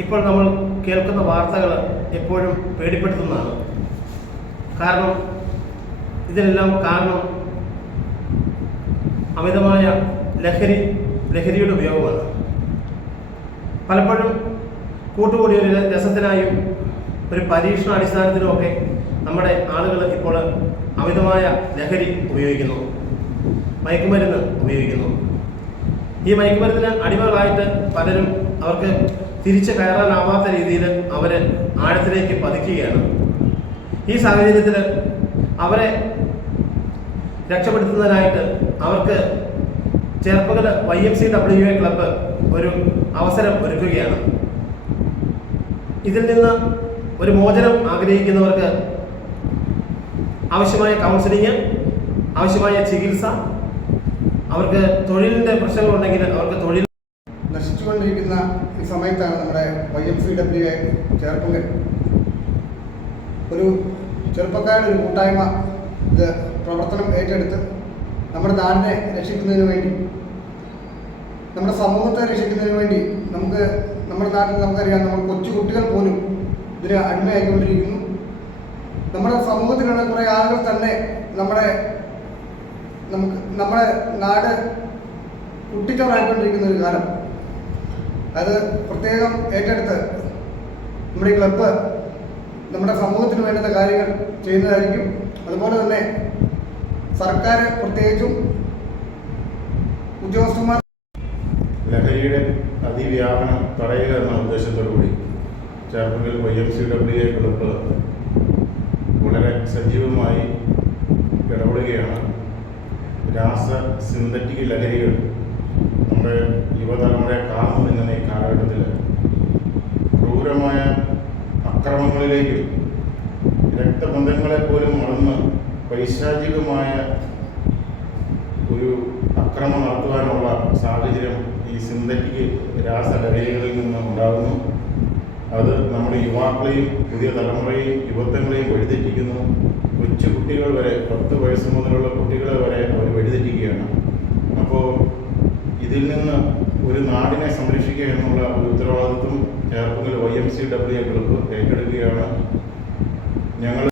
ഇപ്പോൾ നമ്മൾ കേൾക്കുന്ന വാർത്തകൾ എപ്പോഴും പേടിപ്പെടുത്തുന്നതാണ്. കാരണം ഇതിനെല്ലാം കാരണം അമിതമായ ലഹരിയുടെ ഉപയോഗമാണ്. പലപ്പോഴും കൂട്ടുകൂടി ഒരു രസത്തിനായും ഒരു പരീക്ഷണാടിസ്ഥാനത്തിലുമൊക്കെ നമ്മുടെ ആളുകൾ ഇപ്പോൾ അമിതമായ ലഹരി ഉപയോഗിക്കുന്നു, മയക്കുമരുന്ന് ഉപയോഗിക്കുന്നു. ഈ മയക്കുമരുന്നിന് അടിമകളായിട്ട് പലരും അവർക്ക് തിരിച്ചു കയറാനാവാത്ത രീതിയിൽ അവർ ആഴത്തിലേക്ക് പതിക്കുകയാണ്. ഈ സാഹചര്യത്തിൽ അവരെ രക്ഷപ്പെടുത്തുന്നതിനായിട്ട് അവർക്ക് ചേർപ്പകൽ YMCWA ക്ലബ്ബ് ഒരു അവസരം ഒരുക്കുകയാണ്. ഇതിൽ നിന്ന് ഒരു മോചനം ആഗ്രഹിക്കുന്നവർക്ക് ആവശ്യമായ കൗൺസിലിംഗ്, ആവശ്യമായ ചികിത്സ, അവർക്ക് തൊഴിലിൻ്റെ പ്രശ്നങ്ങളുണ്ടെങ്കിൽ അവർക്ക് തൊഴിൽ നശിച്ചുകൊണ്ടിരിക്കുന്ന ഈ സമയത്താണ് നമ്മുടെ YMCWA ചേർപ്പകൽ ഒരു ചെറുപ്പക്കാരുടെ ഒരു കൂട്ടായ്മ ഇത് പ്രവർത്തനം ഏറ്റെടുത്ത് നമ്മുടെ നാടിനെ രക്ഷിക്കുന്നതിന് വേണ്ടി, നമ്മുടെ സമൂഹത്തെ രക്ഷിക്കുന്നതിന് വേണ്ടി നമ്മുടെ നാട്ടിൽ നമുക്കറിയാം, നമ്മൾ കൊച്ചു കുട്ടികൾ പോലും ഇതിന് അടിമയായിക്കൊണ്ടിരിക്കുന്നു. നമ്മുടെ സമൂഹത്തിലുള്ള കുറേ ആളുകൾ തന്നെ നമ്മുടെ നാട് കുട്ടിച്ചോറായിക്കൊണ്ടിരിക്കുന്ന ഒരു കാലം. അത് പ്രത്യേകം ഏറ്റെടുത്ത് നമ്മുടെ ഈ ക്ലബ്ബ് നമ്മുടെ സമൂഹത്തിന് വേണ്ടുന്ന കാര്യങ്ങൾ ചെയ്യുന്നതായിരിക്കും. അതുപോലെ തന്നെ സർക്കാർ പ്രത്യേകിച്ചും ഉദ്യോഗസ്ഥന്മാർ ലഹരിയുടെ അതിവ്യാപനം തടയുക എന്ന ഉദ്ദേശത്തോടുകൂടി ചേർപ്പകൽ YMCWA ക്ലബ്ബ് വളരെ സജീവമായി ഇടപെടുകയാണ്. സിന്തറ്റിക് ലഹരികൾ നമ്മുടെ യുവതലമുറയെ കാർന്നു നിന്ന ഈ കാലഘട്ടത്തിൽ ക്രൂരമായ അക്രമങ്ങളിലേക്കും രക്തബന്ധങ്ങളെ പോലും മറന്ന് പൈശാചികമായ ഒരു അക്രമം നടത്തുവാനുള്ള സാഹചര്യം ഈ സിന്തറ്റിക് രാസലഹരികളിൽ നിന്ന് ഉണ്ടാകുന്നു. അത് നമ്മുടെ യുവാക്കളെയും പുതിയ തലമുറയെയും യുവത്വങ്ങളെയും വഴിതെറ്റിക്കുന്നു. കൊച്ചു കുട്ടികൾ വരെ 10 വയസ്സ് മുതലുള്ള കുട്ടികളെ വരെ അവർ വഴിതെറ്റിക്കുകയാണ്. അപ്പോൾ ഇതിൽ നിന്ന് ഒരു നാടിനെ സംരക്ഷിക്കുക എന്നുള്ള ഒരു ഉത്തരവാദിത്വം ചേർപ്പകൽ YMCWA ക്ലബ്ബ് ഏറ്റെടുക്കുകയാണ്. ഞങ്ങൾ